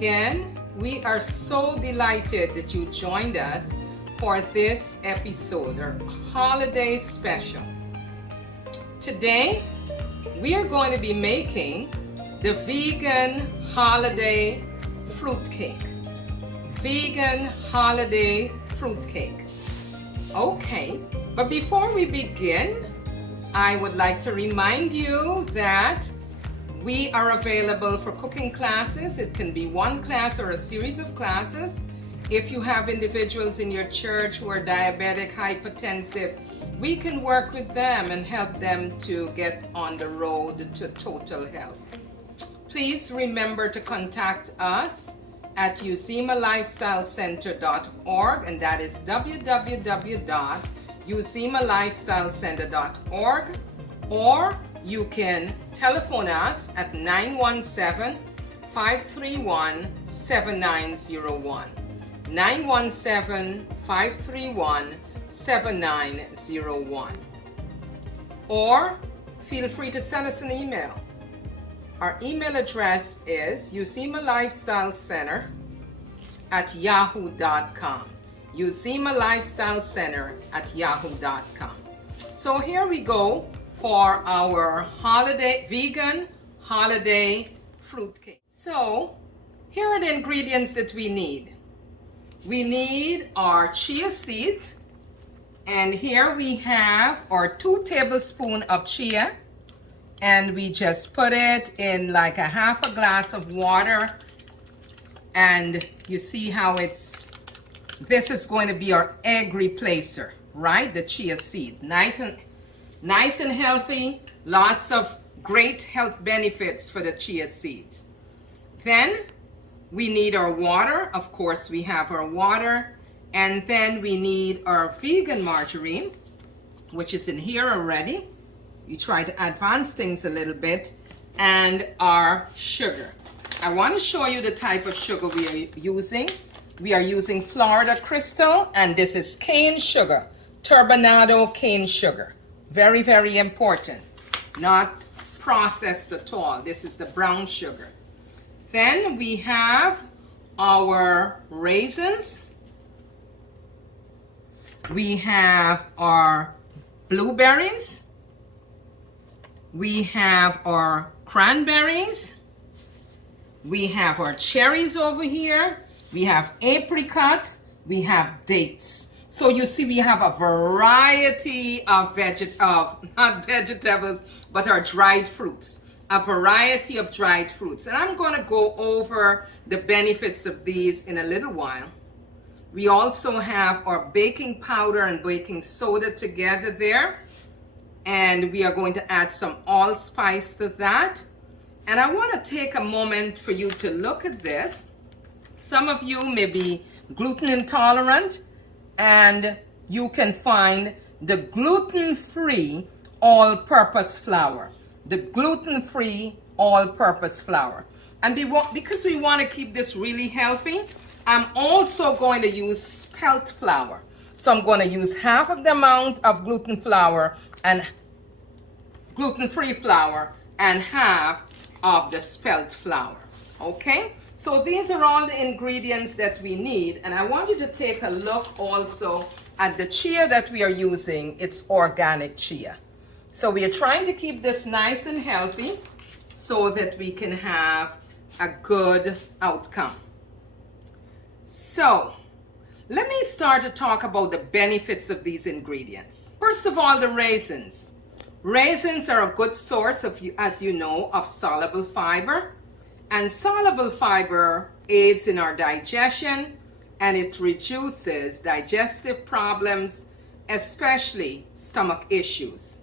again. We are so delighted that you joined us for this episode, our holiday special. Today, we are going to be making the vegan holiday fruitcake. Vegan holiday fruitcake. Okay, but before we begin, I would like to remind you that we are available for cooking classes. It can be one class or a series of classes. If you have individuals in your church who are diabetic, hypertensive, we can work with them and help them to get on the road to total health. Please remember to contact us at usemalifestylecenter.org, and that is www.usemalifestylecenter.org, or you can telephone us at 917-531-7901. 917-531-7901. Or feel free to send us an email. Our email address is usemalifestylecenter@yahoo.com. usemalifestylecenter@yahoo.com. So here we go for our vegan holiday fruitcake. So here are the ingredients that we need. We need our chia seed, and here we have our 2 tablespoons of chia, and we just put it in like a half a glass of water, and you see how this is going to be our egg replacer, right? The chia seed, nice and healthy, lots of great health benefits for the chia seeds. Then we need our water. Of course, we have our water. And then we need our vegan margarine, which is in here already. We try to advance things a little bit. And our sugar. I want to show you the type of sugar we are using. We are using Florida Crystal, and this is cane sugar, turbinado cane sugar. Very, very important. Not processed at all. This is the brown sugar. Then we have our raisins. We have our blueberries. We have our cranberries. We have our cherries over here. We have apricot. We have dates. So you see, we have a variety of not vegetables, but our dried fruits. A variety of dried fruits. And I'm going to go over the benefits of these in a little while. We also have our baking powder and baking soda together there. And we are going to add some allspice to that. And I want to take a moment for you to look at this. Some of you may be gluten intolerant, and you can find the gluten-free all-purpose flour. The gluten-free all-purpose flour. And because we want to keep this really healthy, I'm also going to use spelt flour. So I'm going to use half of the amount of gluten-free flour and half of the spelt flour. Okay? So these are all the ingredients that we need. And I want you to take a look also at the chia that we are using. It's organic chia. So we are trying to keep this nice and healthy so that we can have a good outcome. So let me start to talk about the benefits of these ingredients. First of all, the raisins. Raisins are a good source of, as you know, of soluble fiber. And soluble fiber aids in our digestion, and it reduces digestive problems, especially stomach issues.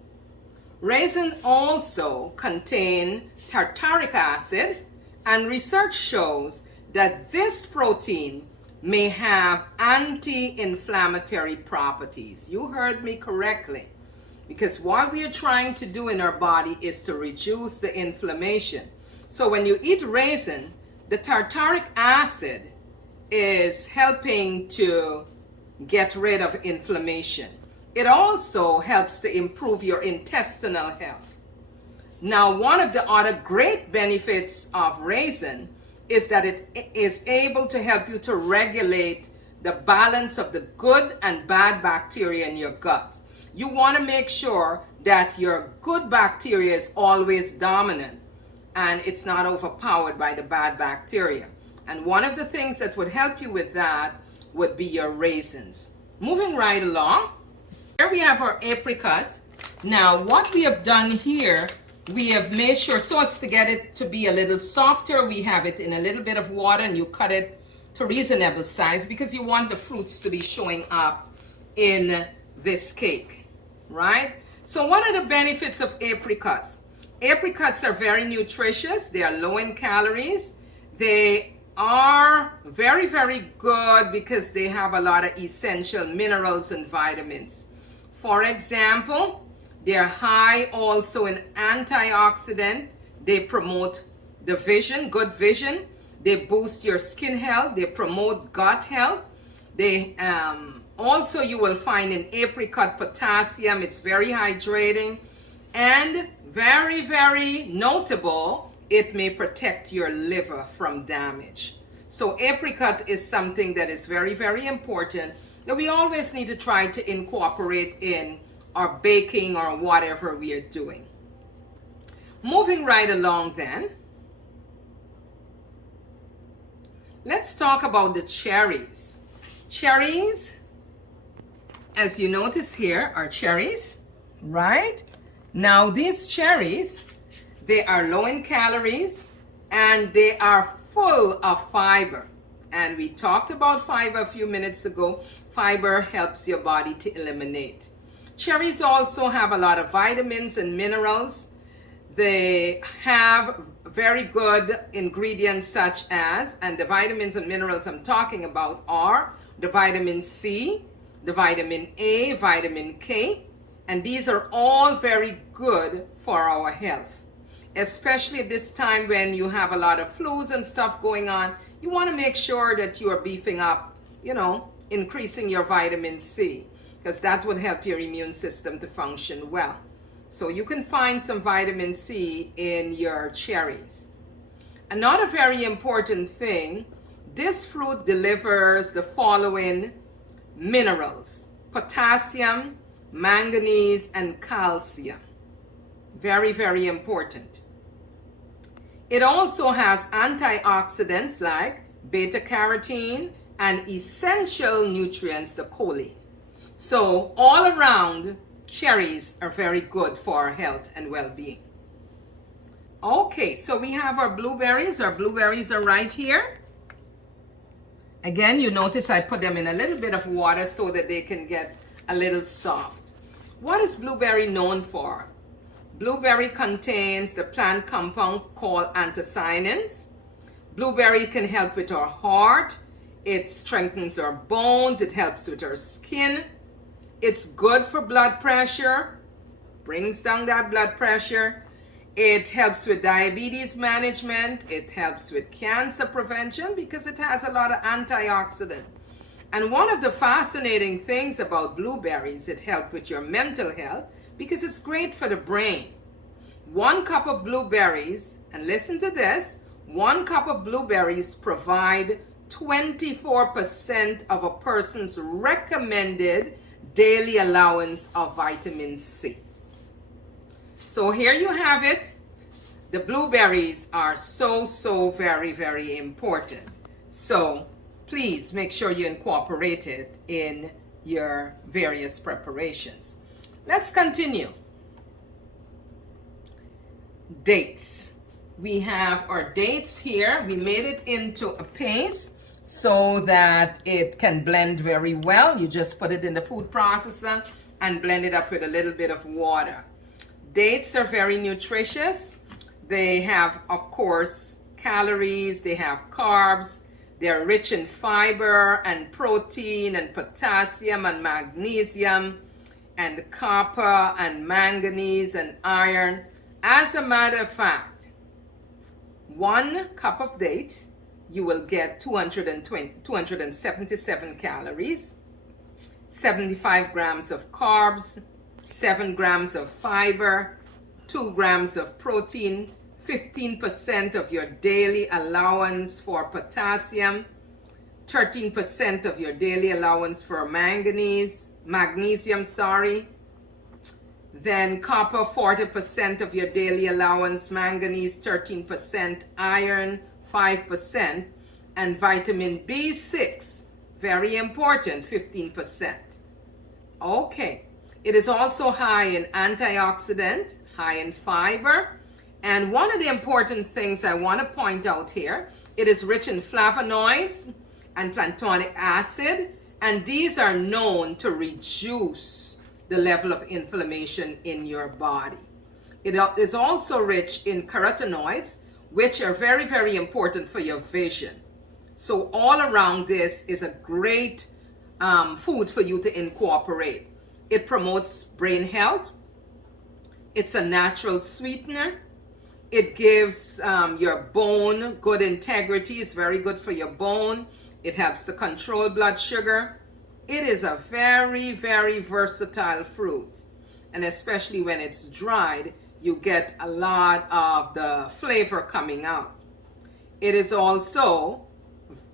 Raisins also contain tartaric acid, and research shows that this protein may have anti-inflammatory properties. You heard me correctly, because what we are trying to do in our body is to reduce the inflammation. So when you eat raisin, the tartaric acid is helping to get rid of inflammation. It also helps to improve your intestinal health. Now, one of the other great benefits of raisin is that it is able to help you to regulate the balance of the good and bad bacteria in your gut. You want to make sure that your good bacteria is always dominant and it's not overpowered by the bad bacteria. And one of the things that would help you with that would be your raisins. Moving right along, here we have our apricot. Now what we have done here, we have made sure, so it's to get it to be a little softer, we have it in a little bit of water and you cut it to reasonable size because you want the fruits to be showing up in this cake, right? So what are the benefits of apricots? Apricots are very nutritious. They are low in calories. They are very, very good because they have a lot of essential minerals and vitamins. For example, they're high also in antioxidant. They promote the vision, good vision. They boost your skin health. They promote gut health. They also, you will find in apricot potassium. It's very hydrating and very, very notable. It may protect your liver from damage. So apricot is something that is very, very important that we always need to try to incorporate in our baking or whatever we are doing. Moving right along then, let's talk about the cherries. Cherries, as you notice here, are cherries, right? Now these cherries, they are low in calories and they are full of fiber. And we talked about fiber a few minutes ago. Fiber helps your body to eliminate. Cherries also have a lot of vitamins and minerals. They have very good ingredients such as, and the vitamins and minerals I'm talking about are the vitamin C, the vitamin A, vitamin K, and these are all very good for our health. Especially at this time when you have a lot of flus and stuff going on, you want to make sure that you are beefing up, increasing your vitamin C, because that would help your immune system to function well. So you can find some vitamin C in your cherries. Another very important thing, this fruit delivers the following minerals: potassium, manganese, and calcium. Very, very important. It also has antioxidants like beta carotene and essential nutrients, the choline. So all around, cherries are very good for our health and well-being. Okay, so we have our blueberries. Our blueberries are right here. Again, you notice I put them in a little bit of water so that they can get a little soft. What is blueberry known for? Blueberry contains the plant compound called anthocyanins. Blueberry can help with our heart. It strengthens our bones. It helps with our skin. It's good for blood pressure, brings down that blood pressure. It helps with diabetes management. It helps with cancer prevention because it has a lot of antioxidant. And one of the fascinating things about blueberries, it helps with your mental health because it's great for the brain. 1 cup of blueberries, and listen to this, 1 cup of blueberries provide 24% of a person's recommended daily allowance of vitamin C. So here you have it. The blueberries are so very, very important. So please make sure you incorporate it in your various preparations. Let's continue. Dates. We have our dates here. We made it into a paste so that it can blend very well. You just put it in the food processor and blend it up with a little bit of water. Dates are very nutritious. They have, of course, calories, they have carbs, they're rich in fiber and protein and potassium and magnesium and copper and manganese and iron. As a matter of fact, 1 cup of dates, you will get 277 calories, 75 grams of carbs, 7 grams of fiber, 2 grams of protein, 15% of your daily allowance for potassium, 13% of your daily allowance for magnesium, then copper, 40% of your daily allowance, manganese, 13%, iron, 5%, and vitamin B6, very important, 15%. Okay, it is also high in antioxidant, high in fiber, and one of the important things I want to point out here, it is rich in flavonoids and planktonic acid, and these are known to reduce the level of inflammation in your body. It is also rich in carotenoids, which are very, very important for your vision. So all around this is a great food for you to incorporate. It promotes brain health. It's a natural sweetener. It gives your bone good integrity. It's very good for your bone. It helps to control blood sugar. It is a very, very versatile fruit. And especially when it's dried, you get a lot of the flavor coming out. It is also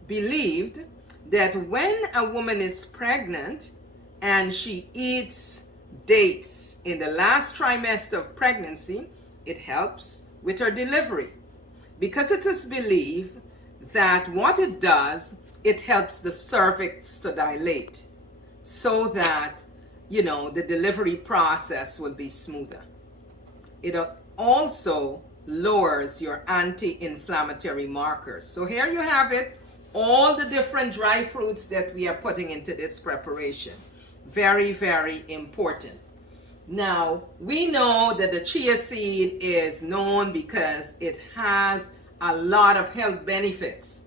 believed that when a woman is pregnant and she eats dates in the last trimester of pregnancy, it helps with her delivery. Because it is believed that what it does, it helps the cervix to dilate so that, the delivery process will be smoother. It also lowers your anti-inflammatory markers. So here you have it, all the different dry fruits that we are putting into this preparation. Very, very important. Now, we know that the chia seed is known because it has a lot of health benefits,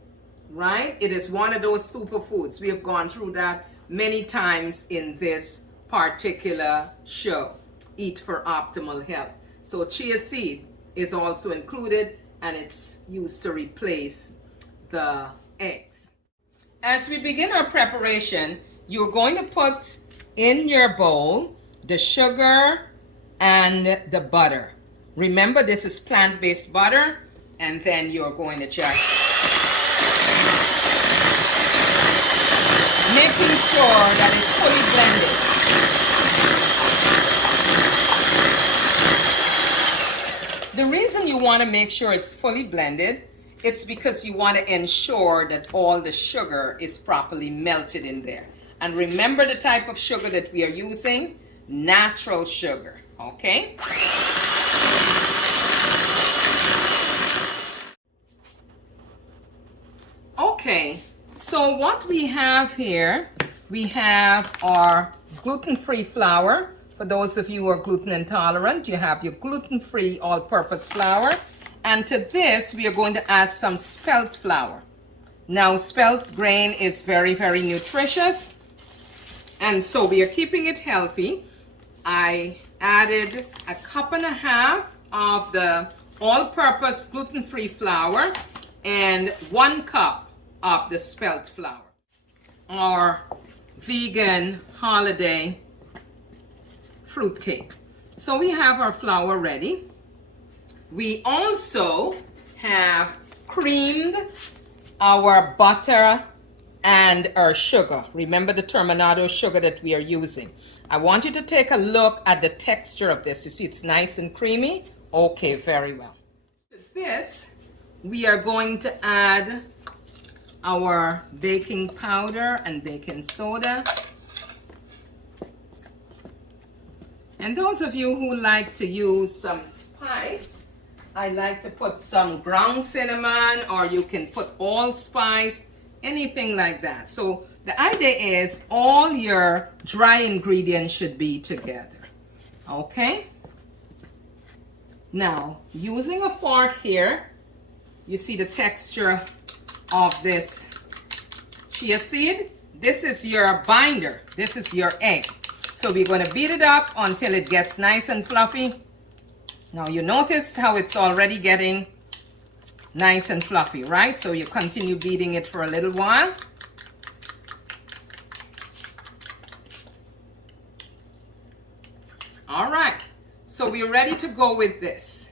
right? It is one of those superfoods. We have gone through that many times in this particular show, Eat for Optimal Health. So chia seed is also included, and it's used to replace the eggs. As we begin our preparation, you're going to put in your bowl the sugar and the butter. Remember, this is plant-based butter, and then you're going to just making sure that it's fully blended. The reason you want to make sure it's fully blended, it's because you want to ensure that all the sugar is properly melted in there. And remember the type of sugar that we are using? Natural sugar, okay? Okay, so what we have here, we have our gluten-free flour. For those of you who are gluten intolerant, you have your gluten-free all-purpose flour. And to this, we are going to add some spelt flour. Now, spelt grain is very, very nutritious. And so we are keeping it healthy. I added 1.5 cups of the all-purpose gluten-free flour and 1 cup of the spelt flour. Our vegan holiday fruit cake. So we have our flour ready. We also have creamed our butter and our sugar. Remember the terminado sugar that we are using. I want you to take a look at the texture of this. You see it's nice and creamy? Okay, very well. To this, we are going to add our baking powder and baking soda. And those of you who like to use some spice, I like to put some ground cinnamon, or you can put allspice, anything like that. So the idea is all your dry ingredients should be together. Okay? Now, using a fork here, you see the texture of this chia seed. This is your binder. This is your egg. So we're going to beat it up until it gets nice and fluffy. Now you notice how it's already getting nice and fluffy, right? So you continue beating it for a little while. All right, so we're ready to go with this.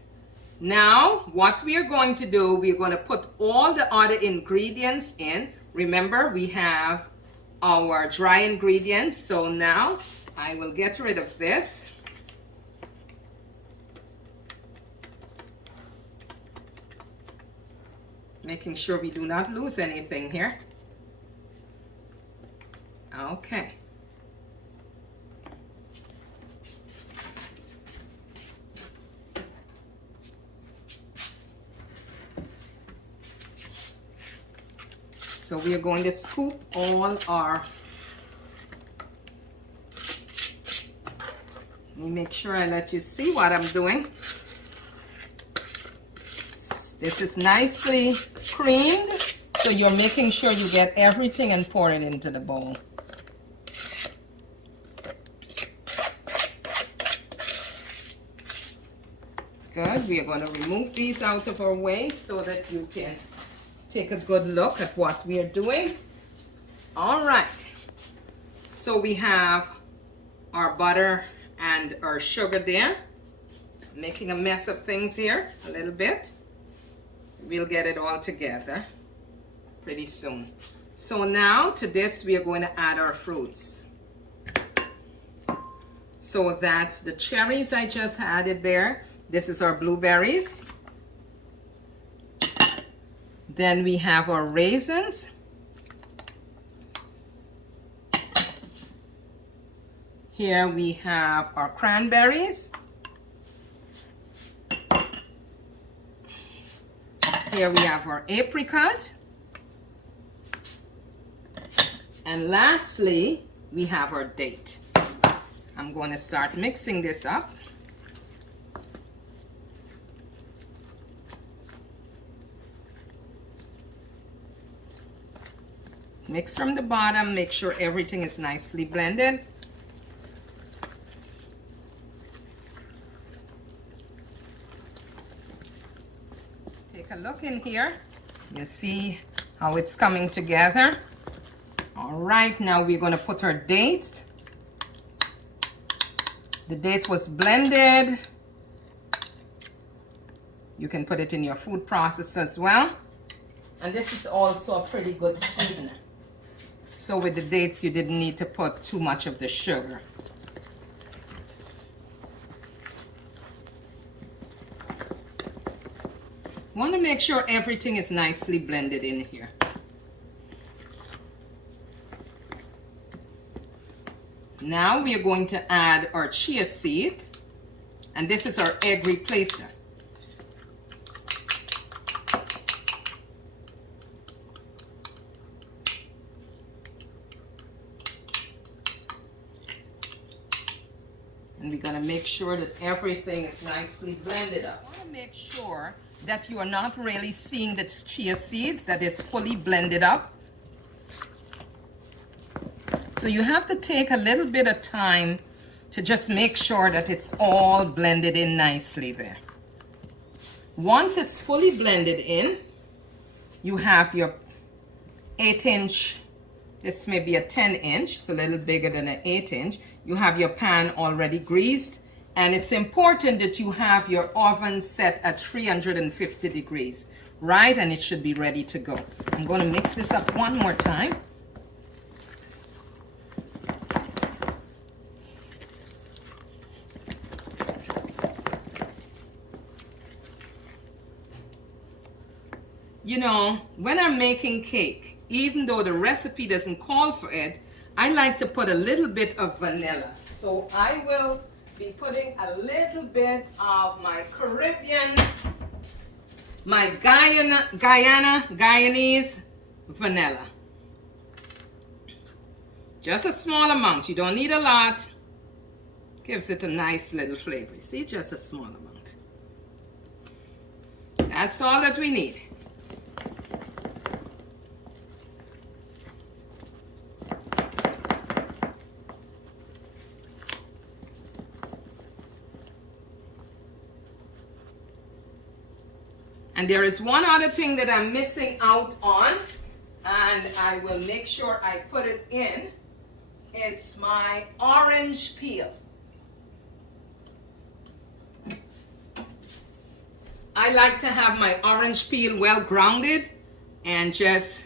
Now, what we are going to do, we're going to put all the other ingredients in. Remember, we have our dry ingredients. So now I will get rid of this. Making sure we do not lose anything here. Okay. So we are going to scoop all our, let me make sure I let you see what I'm doing. This is nicely creamed, so you're making sure you get everything and pour it into the bowl. Good, we are going to remove these out of our way so that you can take a good look at what we are doing. All right, so we have our butter and our sugar there. Making a mess of things here a little bit. We'll get it all together pretty soon. So now to this we are going to add our fruits. So that's the cherries I just added there. This is our blueberries. Then we have our raisins. Here we have our cranberries. Here we have our apricot. And lastly, we have our date. I'm going to start mixing this up. Mix from the bottom, make sure everything is nicely blended. Take a look in here. You see how it's coming together. All right, now we're going to put our dates. The date was blended. You can put it in your food processor as well. And this is also a pretty good sweetener. So with the dates, you didn't need to put too much of the sugar. Want to make sure everything is nicely blended in here. Now we are going to add our chia seed, and this is our egg replacer. And we're going to make sure that everything is nicely blended up. I want to make sure that you are not really seeing the chia seeds, that is fully blended up. So you have to take a little bit of time to just make sure that it's all blended in nicely there. Once it's fully blended in, you have your 8-inch, this may be a 10-inch, it's a little bigger than an 8-inch. You have your pan already greased, and it's important that you have your oven set at 350 degrees, right? And it should be ready to go. I'm going to mix this up one more time. You know, when I'm making cake, even though the recipe doesn't call for it, I like to put a little bit of vanilla. So I will be putting a little bit of my Caribbean, my Guyanese vanilla. Just a small amount. You don't need a lot. Gives it a nice little flavor. See, just a small amount. That's all that we need. And there is one other thing that I'm missing out on, and I will make sure I put it in. It's my orange peel. I like to have my orange peel well grounded and just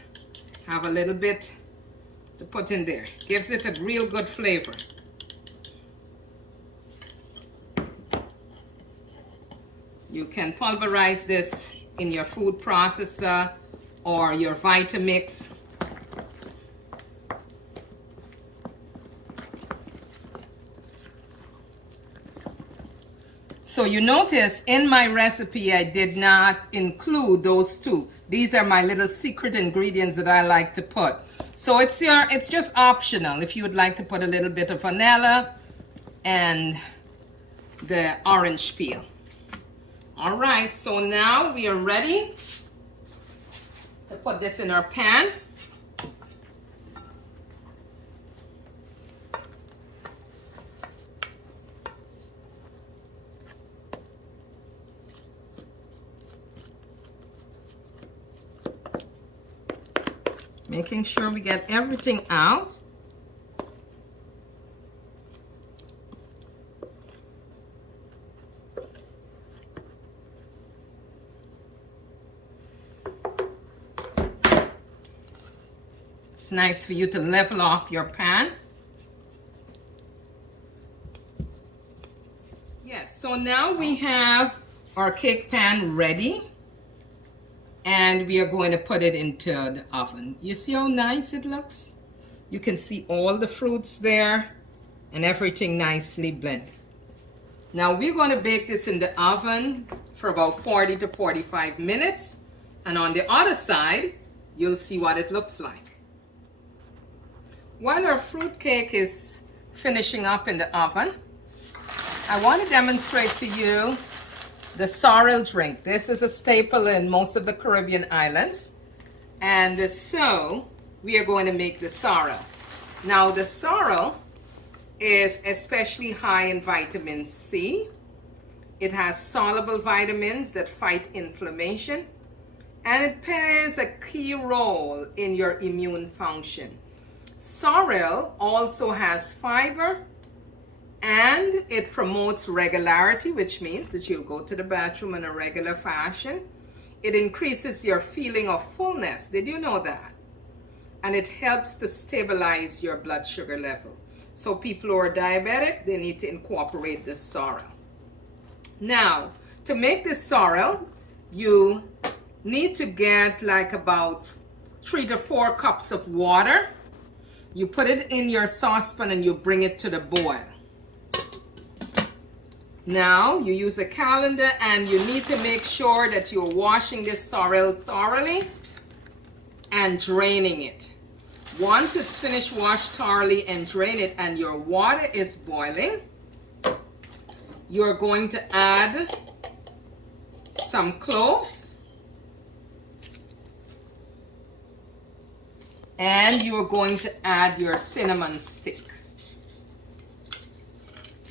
have a little bit to put in there. Gives it a real good flavor. You can pulverize this in your food processor or your Vitamix. So you notice in my recipe I did not include those two. These are my little secret ingredients that I like to put. So it's just optional if you would like to put a little bit of vanilla and the orange peel. All right, so now we are ready to put this in our pan. Making sure we get everything out. It's nice for you to level off your pan. Yes, so now we have our cake pan ready. And we are going to put it into the oven. You see how nice it looks? You can see all the fruits there and everything nicely blended. Now we're going to bake this in the oven for about 40 to 45 minutes. And on the other side, you'll see what it looks like. While our fruit cake is finishing up in the oven, I want to demonstrate to you the sorrel drink. This is a staple in most of the Caribbean islands. And so we are going to make the sorrel. Now the sorrel is especially high in vitamin C. It has soluble vitamins that fight inflammation. And it plays a key role in your immune function. Sorrel also has fiber. And it promotes regularity, which means that you'll go to the bathroom in a regular fashion. It increases your feeling of fullness. Did you know that? And it helps to stabilize your blood sugar level. So people who are diabetic, they need to incorporate this sorrel. Now, to make this sorrel, you need to get like about 3 to 4 cups of water. You put it in your saucepan and you bring it to the boil. Now you use a colander and you need to make sure that you're washing this sorrel thoroughly and draining it. Once it's finished, wash thoroughly and drain it, and your water is boiling, you're going to add some cloves and you're going to add your cinnamon stick.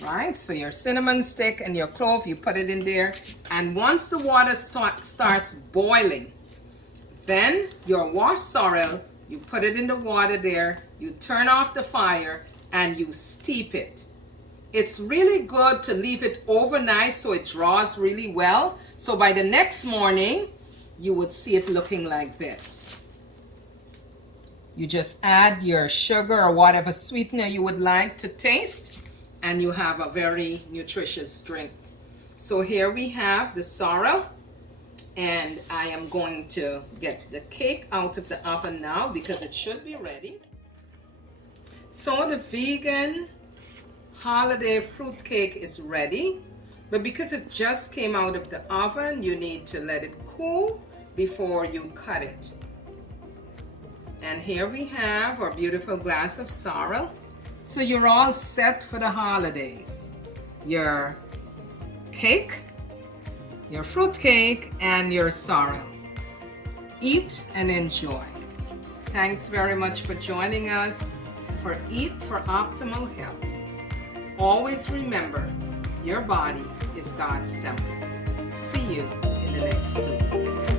Right, so your cinnamon stick and your clove, you put it in there, and once the water starts boiling, then your washed sorrel, you put it in the water there, you turn off the fire and you steep it. It's really good to leave it overnight so it draws really well. So by the next morning, you would see it looking like this. You just add your sugar or whatever sweetener you would like to taste, and you have a very nutritious drink. So here we have the sorrel, and I am going to get the cake out of the oven now because it should be ready. So the vegan holiday fruit cake is ready, but because it just came out of the oven, you need to let it cool before you cut it. And here we have our beautiful glass of sorrel. So you're all set for the holidays. Your cake, your fruit cake, and your sorrel. Eat and enjoy. Thanks very much for joining us for Eat for Optimal Health. Always remember, your body is God's temple. See you in the next 2 weeks.